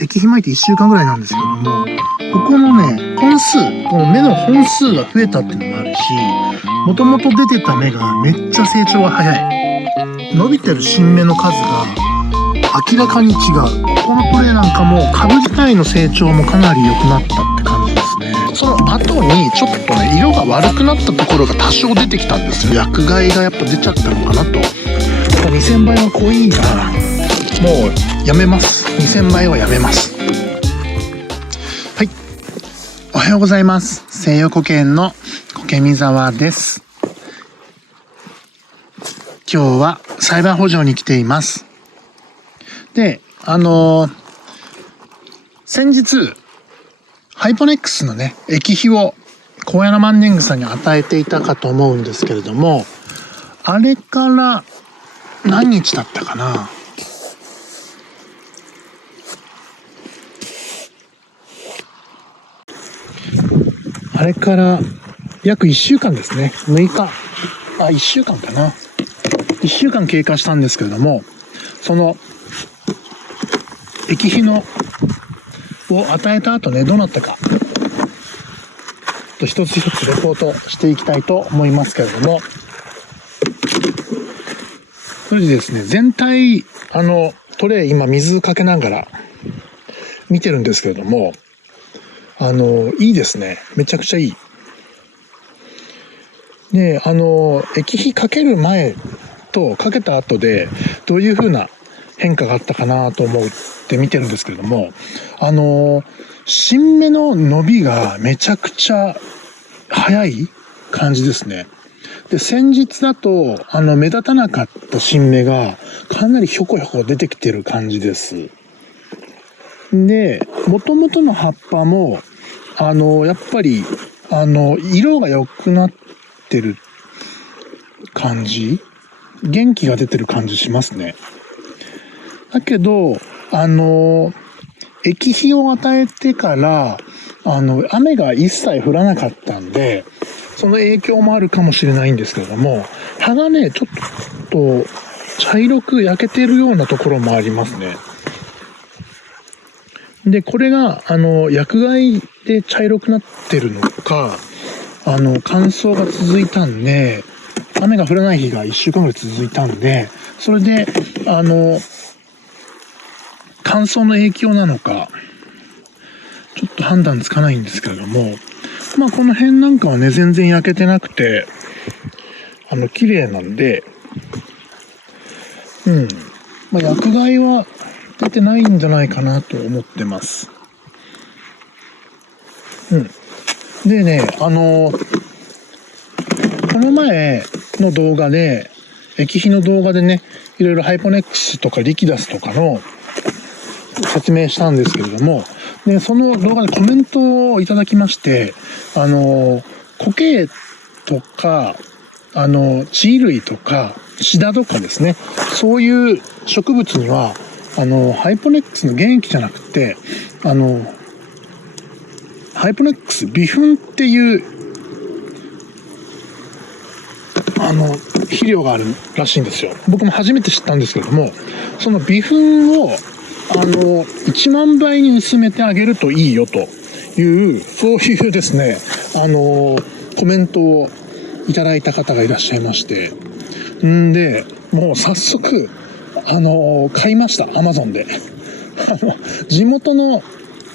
液肥巻いて1週間ぐらいなんですけども、ここのね、本数、この芽の本数が増えたっていうのもあるし、もともと出てた芽がめっちゃ成長が早い。伸びてる新芽の数が明らかに違う。このトレイなんかも株自体の成長もかなり良くなったって感じですね。その後にちょっとね、色が悪くなったところが多少出てきたんですよ。薬害がやっぱ出ちゃったのかなと。2000倍は濃いな。もうやめます。2000倍はやめます。はい。おはようございます。西洋苔園の苔見沢です。今日は栽培補助に来ています。で、先日、ハイポネックスのね、液肥を高野万年草に与えていたかと思うんですけれども、あれから何日だったかな。あれから約1週間ですね。6日。1週間かな。1週間経過したんですけれども、その液肥を与えた後ね、どうなったか。一つ一つレポートしていきたいと思いますけれども、それでですね、全体、トレイ今水かけながら見てるんですけれども、いいですね。めちゃくちゃいい。で、液肥かける前とかけた後で、どういう風な変化があったかなと思って見てるんですけれども、新芽の伸びがめちゃくちゃ早い感じですね。で、先日だと、目立たなかった新芽がかなりひょこひょこ出てきてる感じです。で、元々の葉っぱも、やっぱり、色が良くなってる感じ、元気が出てる感じしますね。だけど、液肥を与えてから、雨が一切降らなかったんで、その影響もあるかもしれないんですけれども、葉がね、ちょっと茶色く焼けてるようなところもありますね。で、これが、薬害で茶色くなってるのか、乾燥が続いたんで、雨が降らない日が1週間ぐらい続いたんで、それで、乾燥の影響なのか、ちょっと判断つかないんですけれども、まあこの辺なんかはね、全然焼けてなくて、綺麗なんで、まあ薬害は出てないんじゃないかなと思ってます。でね、この前の動画で、液肥の動画でね、いろいろハイポネックスとかリキダスとかの説明したんですけれども、で、その動画でコメントをいただきまして、苔とか、地衣類とか、シダとかですね、そういう植物には、ハイポネックスの原液じゃなくて、ハイポネックス微粉っていう肥料があるらしいんですよ。僕も初めて知ったんですけれども、その微粉を1万倍に薄めてあげるといいよという、そういうですね、コメントをいただいた方がいらっしゃいまして、んで、もう早速買いました。Amazon で。地元の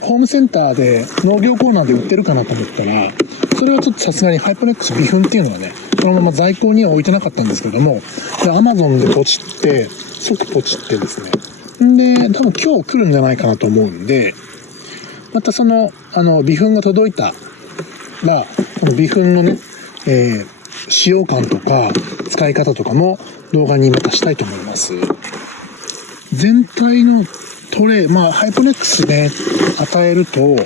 ホームセンターで農業コーナーで売ってるかなと思ったら、それはちょっとさすがにハイポネックス微粉っていうのはね、このまま在庫には置いてなかったんですけれども、で Amazon でポチって、即ポチってですね、で、多分今日来るんじゃないかなと思うんで、またその、微粉が届いたら、この微粉のね、使用感とか使い方とかも動画にまたしたいと思います。全体のトレイ、まあハイポネックスで与えると、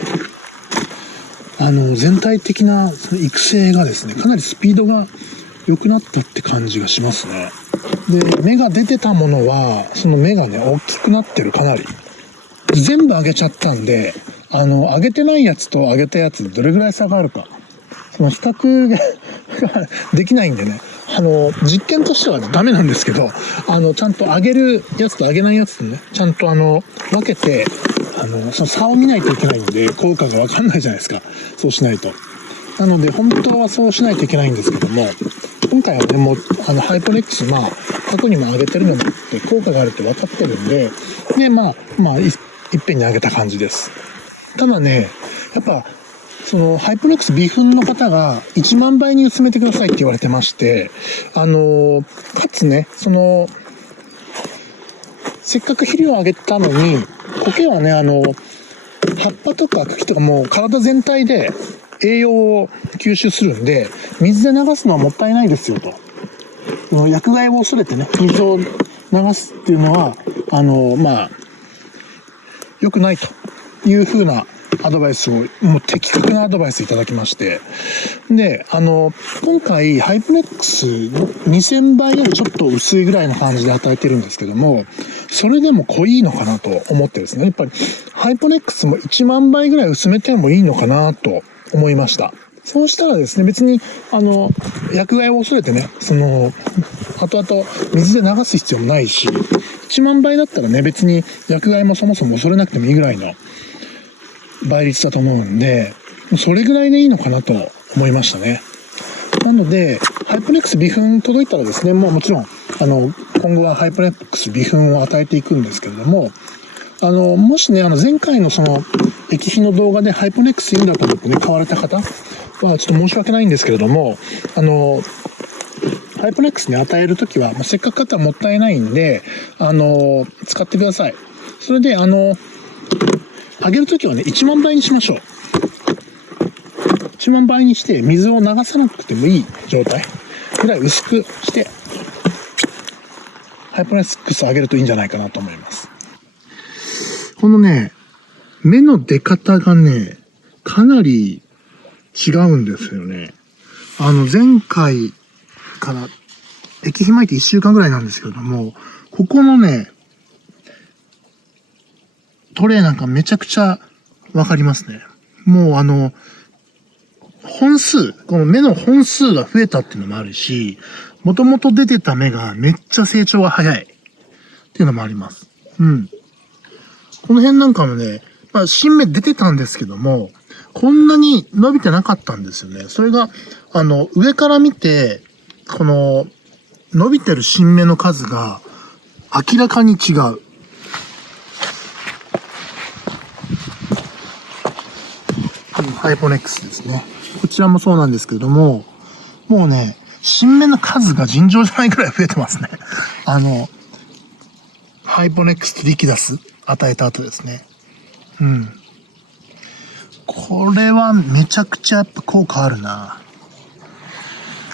全体的なその育成がですね、かなりスピードが良くなったって感じがしますね。で、芽が出てたものは、その芽がね、大きくなってる、かなり。全部上げちゃったんで、上げてないやつと上げたやつ、どれぐらい差があるか。その比較ができないんでね、実験としてはダメなんですけど、ちゃんと上げるやつと上げないやつとね、ちゃんと分けて、その差を見ないといけないので、効果がわかんないじゃないですか。そうしないと。なので、本当はそうしないといけないんですけども、今回はね、もう、ハイポレックス、過去にも上げてるのもあって、効果があるって分かってるんで、で、いっぺんに上げた感じです。ただね、やっぱ、その、ハイポレックス微粉の方が1万倍に薄めてくださいって言われてまして、かつね、せっかく肥料をあげたのに、苔はね、葉っぱとか茎とかもう体全体で栄養を吸収するんで、水で流すのはもったいないですよと。薬害を恐れてね、水を流すっていうのは、良くないというふうなアドバイスを、もう的確なアドバイスいただきまして。で、今回、ハイポレックス2000倍よりちょっと薄いぐらいの感じで与えてるんですけども、それでも濃いのかなと思ってですね、やっぱりハイポレックスも1万倍ぐらい薄めてもいいのかなと思いました。そうしたらですね、別に、薬害を恐れてね、後々水で流す必要もないし、1万倍だったらね、別に薬害もそもそも恐れなくてもいいぐらいの倍率だと思うんで、それぐらいでいいのかなと思いましたね。なので、ハイポレックス微粉届いたらですね、もちろん、今後はハイポレックス微粉を与えていくんですけれども、もしね、前回の液肥の動画でハイポレックスいいんだと思ってね、買われた方は、ちょっと申し訳ないんですけれども、ハイポレックスね、与えるときは、せっかく買ったらもったいないんで、使ってください。それで、あげるときはね、1万倍にしましょう。1万倍にして、水を流さなくてもいい状態ぐらい薄くして、ハイポレックス上げるといいんじゃないかなと思います。このね、芽の出方がね、かなり違うんですよね。前回から液肥撒いて1週間ぐらいなんですけれども、ここのね、トレイなんかめちゃくちゃわかりますね。もうこの芽の本数が増えたっていうのもあるし、もともと出てた芽がめっちゃ成長が早いっていうのもあります。うん。この辺なんかもね、新芽出てたんですけども、こんなに伸びてなかったんですよね。それが、上から見て、この、伸びてる新芽の数が明らかに違う。ハイポネックスですね。こちらもそうなんですけれども、もうね、新芽の数が尋常じゃないくらい増えてますね。ハイポネックスとリキダス与えた後ですね。うん。これはめちゃくちゃやっぱ効果あるな。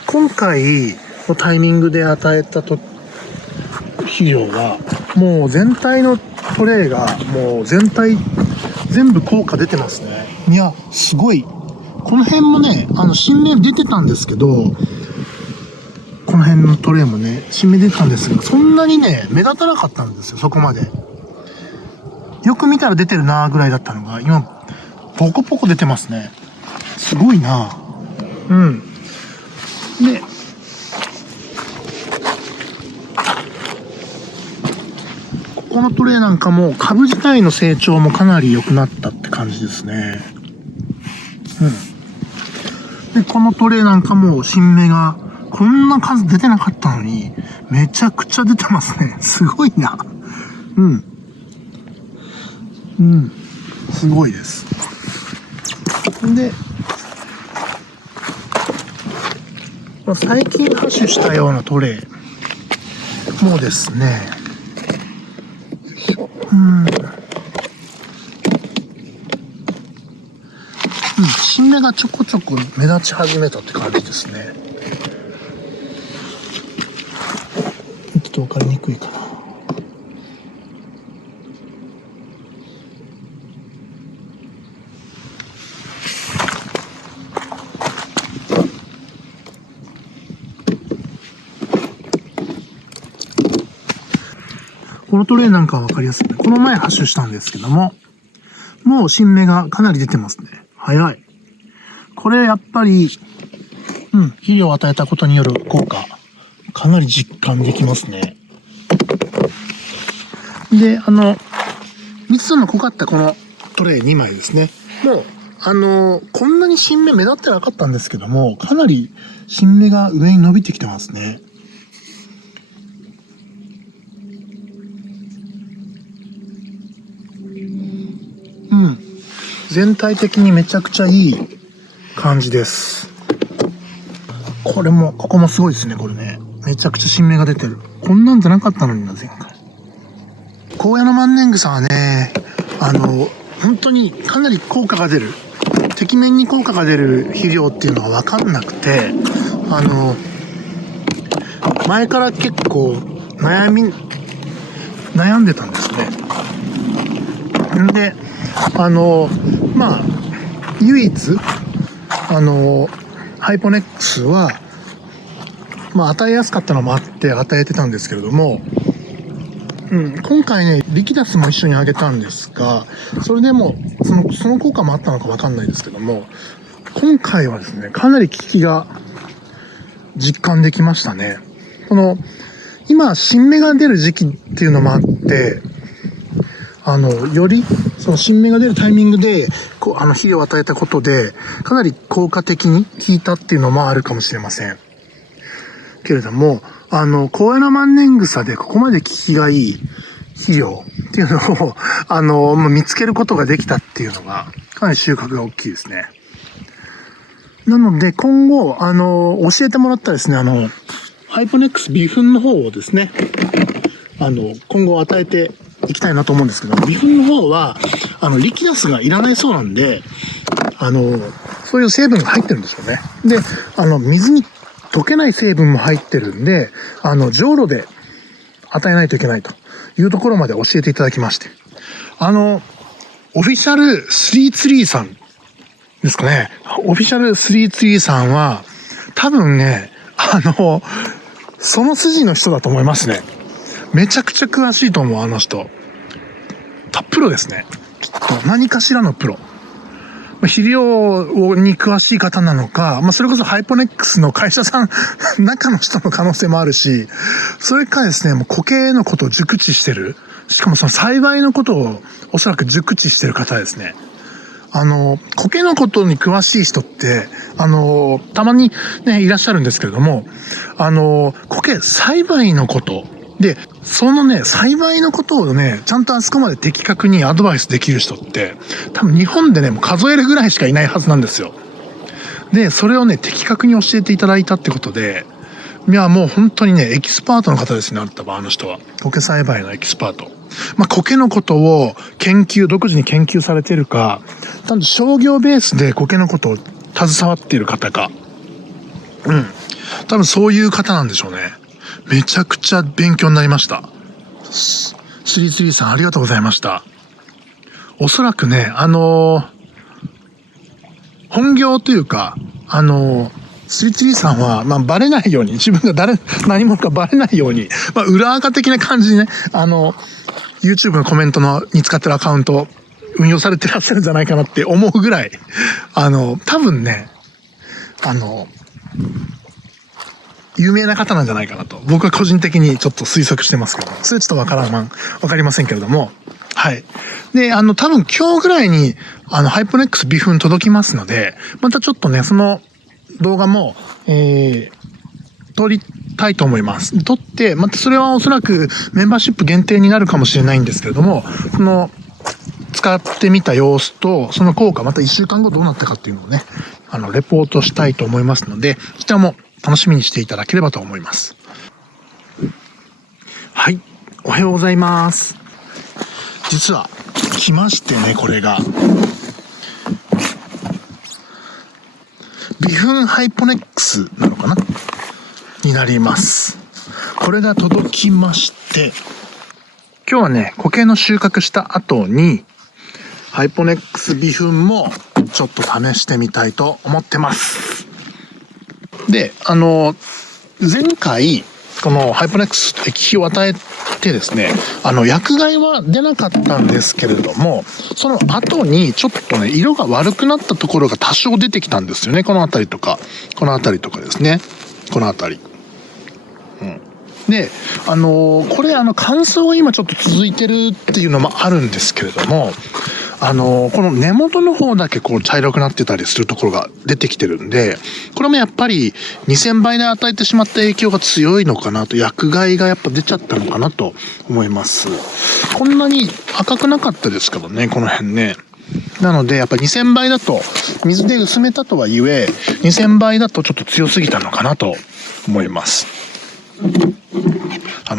今回のタイミングで与えた肥料は、もう全体のトレイが、もう全部効果出てますね。いや、すごい。この辺もね、新芽出てたんですけど、この辺のトレイもね、新芽出てたんですが、そんなにね、目立たなかったんですよ、そこまで。よく見たら出てるなーぐらいだったのが、今、ポコポコ出てますね。すごいな。うん。で、ここのトレイなんかも株自体の成長もかなり良くなったって感じですね。うん。で、このトレイなんかも新芽がこんな数出てなかったのに、めちゃくちゃ出てますね。すごいな。うん。うん。すごいです。で、最近ハッシュしたようなトレイもですね、新芽がちょこちょこ目立ち始めたって感じですね。ちょっと分かりにくいかな。このトレイなんかは分かりやすい。この前ハッシュしたんですけども、もう新芽がかなり出てますね。早い。これやっぱり、肥料を与えたことによる効果、かなり実感できますね。で、密度の濃かったこのトレイ2枚ですね。もう、こんなに新芽目立ってなかったんですけども、かなり新芽が上に伸びてきてますね。うん。全体的にめちゃくちゃいい感じです。ここもすごいですね、これね。めちゃくちゃ新芽が出てる。こんなんじゃなかったのにな、前回。高野の万年草はね、本当にかなり効果が出る。てきめんに効果が出る肥料っていうのが分かんなくて、前から結構悩んでたんですね。んで、まあ、唯一、ハイポネックスは、まあ、与えやすかったのもあって与えてたんですけれども、今回ね、リキダスも一緒にあげたんですが、それでも、その効果もあったのかわかんないですけども、今回はですね、かなり効きが実感できましたね。今、新芽が出る時期っていうのもあって、より、その新芽が出るタイミングで、肥料を与えたことで、かなり効果的に効いたっていうのもあるかもしれません。けれども、高野の万年草でここまで効きがいい肥料っていうのを、見つけることができたっていうのが、かなり収穫が大きいですね。なので、今後、教えてもらったですね、ハイポネックス微粉の方をですね、今後与えていきたいなと思うんですけど、微粉の方は、リキダスがいらないそうなんで、そういう成分が入ってるんですよね。で、水に溶けない成分も入ってるんで、じょうろで与えないといけないというところまで教えていただきまして。オフィシャル33さんですかね。オフィシャル33さんは、多分ね、その筋の人だと思いますね。めちゃくちゃ詳しいと思う、あの人。プロですね。きっと何かしらのプロ。肥料に詳しい方なのか、それこそハイポネックスの会社さん中の人の可能性もあるし、それかですね、もう固形のことを熟知してる。しかもその栽培のことをおそらく熟知してる方ですね。固形のことに詳しい人って、たまにね、いらっしゃるんですけれども、固形栽培のことで、そのね、栽培のことをね、ちゃんとあそこまで的確にアドバイスできる人って、多分日本でね、もう数えるぐらいしかいないはずなんですよ。で、それをね、的確に教えていただいたってことで、いや、もう本当にね、エキスパートの方ですね、あの人は。苔栽培のエキスパート。苔のことを独自に研究されているか、多分商業ベースで苔のことを携わっている方か。多分そういう方なんでしょうね。めちゃくちゃ勉強になりました。33さんありがとうございました。おそらくね、本業というか、33さんは、バレないように、自分が何者かバレないように、裏垢的な感じにね、YouTube のコメントに使ってるアカウント、運用されてらっしゃるんじゃないかなって思うぐらい、多分ね、有名な方なんじゃないかなと、僕は個人的にちょっと推測してますけど、それちょっとわかりませんけれども、はい。で、多分今日ぐらいに、ハイポネックス微粉届きますので、またちょっとね、その動画も、撮りたいと思います。撮って、またそれはおそらくメンバーシップ限定になるかもしれないんですけれども、使ってみた様子と、その効果、また1週間後どうなったかっていうのをね、レポートしたいと思いますので、こちらも楽しみにしていただければと思います。はい。おはようございます。実は、来ましてね、これが。微粉ハイポネックスなのかなになります。これが届きまして、今日はね、苔の収穫した後に、ハイポネックス微粉もちょっと試してみたいと思ってます。で、前回、このハイポネックス液肥を与えてですね、薬害は出なかったんですけれども、その後にちょっとね、色が悪くなったところが多少出てきたんですよね。この辺りとかですね。この辺り。でこれ乾燥が今ちょっと続いてるっていうのもあるんですけれども、この根元の方だけこう茶色くなってたりするところが出てきてるんで、これもやっぱり2000倍で与えてしまった影響が強いのかなと、薬害がやっぱ出ちゃったのかなと思います。こんなに赤くなかったですからね、この辺ね。なのでやっぱ2000倍だと水で薄めたとはいえ2000倍だとちょっと強すぎたのかなと思います。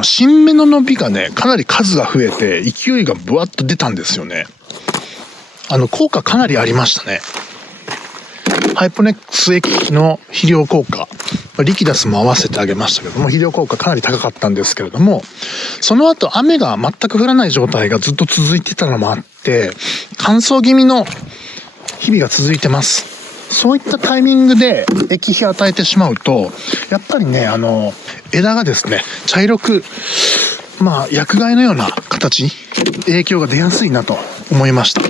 新芽の伸びがねかなり数が増えて勢いがブワッと出たんですよね。効果かなりありましたね。ハイポネックス液の肥料効果、リキダスも合わせてあげましたけども、肥料効果かなり高かったんですけれども、その後雨が全く降らない状態がずっと続いてたのもあって乾燥気味の日々が続いてます。そういったタイミングで液肥与えてしまうとやっぱりね枝がですね茶色く薬害のような形影響が出やすいなと思いました。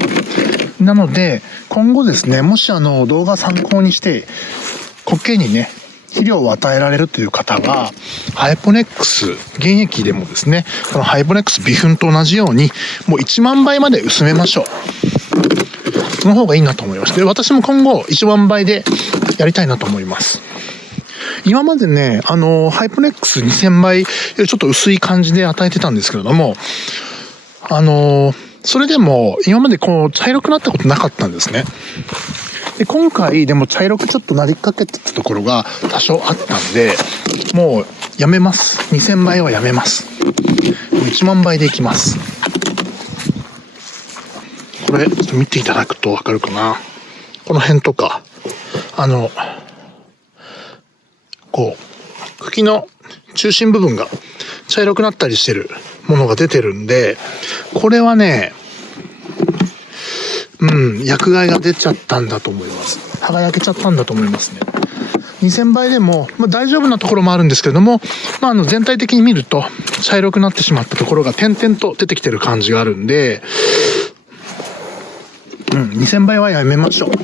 なので今後ですね、もし動画参考にして苔にね肥料を与えられるという方はハイポネックス原液でもですね、このハイポネックス微粉と同じようにもう1万倍まで薄めましょう。その方がいいなと思いまして、私も今後1万倍でやりたいなと思います。今までねハイポネックス2000倍よりちょっと薄い感じで与えてたんですけれども、それでも今までこう茶色くなったことなかったんですね。で今回でも茶色くちょっとなりかけてたところが多少あったんで、もうやめます。2000倍はやめます。1万倍でいきます。これちょっと見ていただくと分かるかな。この辺とかこう茎の中心部分が茶色くなったりしてるものが出てるんで、これはね薬害が出ちゃったんだと思います。葉が焼けちゃったんだと思いますね。2000倍でも、大丈夫なところもあるんですけれども、全体的に見ると茶色くなってしまったところが点々と出てきてる感じがあるんで、2000倍はやめましょう。も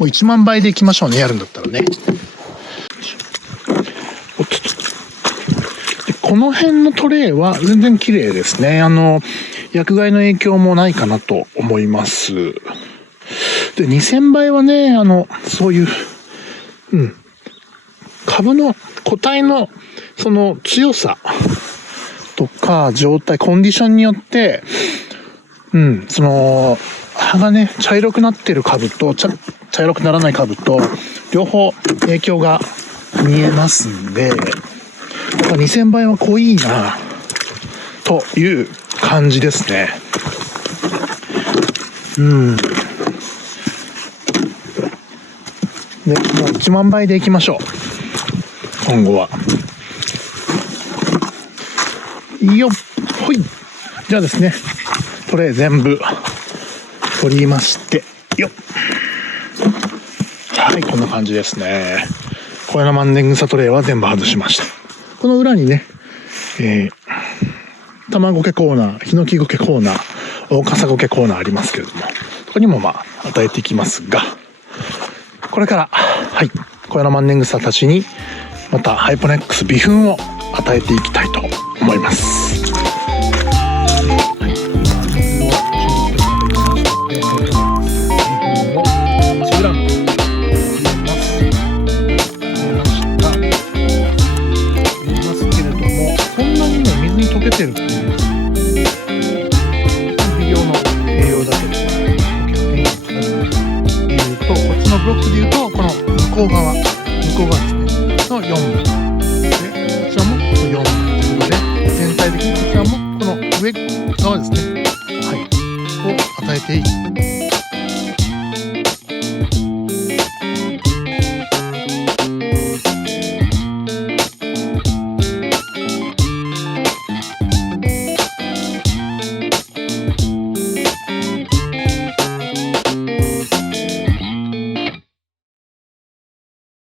う1万倍でいきましょうね、やるんだったらね。でこの辺のトレイは全然綺麗ですね。薬害の影響もないかなと思います。で2000倍はねそういう株の個体のその強さとか状態コンディションによってその葉がね茶色くなってる株と茶色くならない株と両方影響が見えますんで、2000倍は濃いなという感じですね。でもう1万倍でいきましょう今後は。よっほい。じゃあですねトレイ全部取りましてよっ、はいこんな感じですね。小山万年草トレイは全部外しました。この裏にね卵苔コーナー、ヒノキ苔コーナー、大笠苔コーナーありますけれども、ここにも与えていきますが、これから小山万年草たちにまたハイポネックス微粉を与えていきたいと思います。溶けてるっていう微量の栄養だけでいうと、こっちのブロックでいうとこの向こう側ですねの4分で、こちらも4分ということで、全体的にこちらもこの上側ですねを与えていき